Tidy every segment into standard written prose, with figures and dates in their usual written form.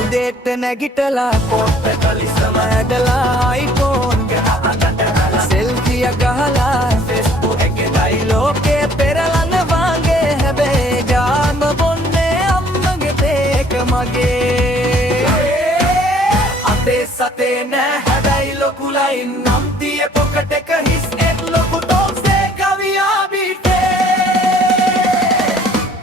උදේට නැගිටලා පොට්ට කලිසම ඇදලා iPhone සෙල්ෆිය ගහලා Facebook එකේ ඩයිලෝගේ පෙරලන වාගේ හැබැයි ජාම බොන්නේ අම්මගේ පේක මගේ අතේ සතේ නෑ හැබැයි ලොකු ලයින් නම් තියේ පොකට් එක හිස් එක් ලොකු ටොක්සේ කවියා බීටේ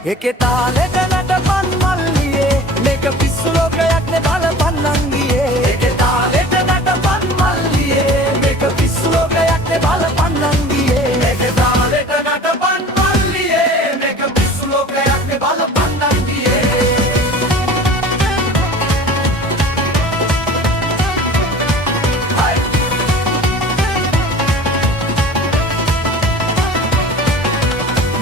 එකේ තාලෙට නටපන් මල්ලියේ මේක පිස්සු ලෝකයක් නේ බලපන් නංගියේ ඒකේ තාලෙට නටපන් මල්ලියේ මේක පිස්සු ලෝකයක් නේ බලපන් නංගියේ ඒකේ තාලෙට නටපන් මල්ලියේ මේක පිස්සු ලෝකයක් නේ බලපන් නංගියේ හයි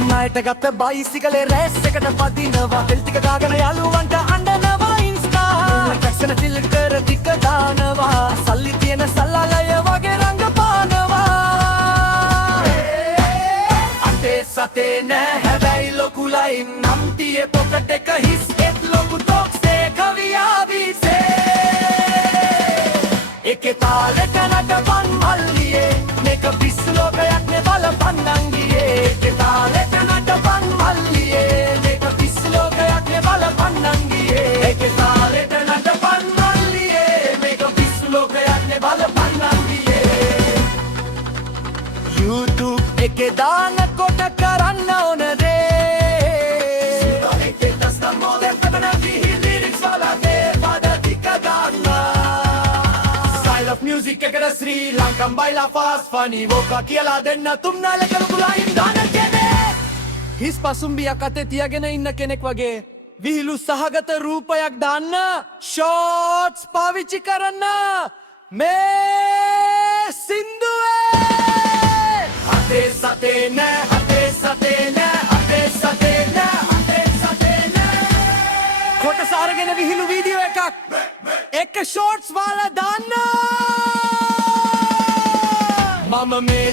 ණයට ගත්ත බයිසිකලේ රේස් එකට පදිනවා තෙල් ටික දාගෙන යාළුවන්ට අඬනවා ඉන්ස්ටා ටැක්සන ෆිල්ටර් ටික දානවා සල්ලි තියෙන සල්ලාලය වගේ රංගපානවා අතේ සතේ නෑ හැබැයි ලොකු ලයින් නම් තියේ පොකට් එක හිස් එත් ලොකු ටොක්සේ කවියා බීසේ එකේ තාලෙට නටපන් මල්ලියේ මේක පිස්සු ලෝකයක් නේ බලපන් නංගියේ එකේ තාලෙට නටපන් මල්ලියේ මේක පිස්සු ලෝකයක් නේ බලපන් නංගියේ එකේ තාලෙට නටපන් මල්ලියේ මේක පිස්සු ලෝකයක් නේ බලපන් නංගියේ YouTube එකේ දානකොට කරන්න ඕන දේ එකේ දස්තම් මොලේ පදන විහි ලිරික්ස් වලගේ පද ටික දාන්න Music ekada Sri Lankan baila fast funny woka කියලා දෙන්න තුම්නාලේ කරුළු ලයින් දාන කෙනේ හිස් පසුම්බියක් අතේ තියාගෙන ඉන්න කෙනෙක් වගේ විහිළු සහගත රූපයක් දාන්න ෂෝට්ස් පාවිච්චි කරන්න මේ සින්දුවේ අතේ සතේ නෑ අතේ සතේ නෑ අතේ සතේ නෑ අතේ සතේ නෑ කොටස අරගෙන විහිළු වීඩියෝ එකක් එක ෂෝට්ස් වාලා දාන්න මම මේ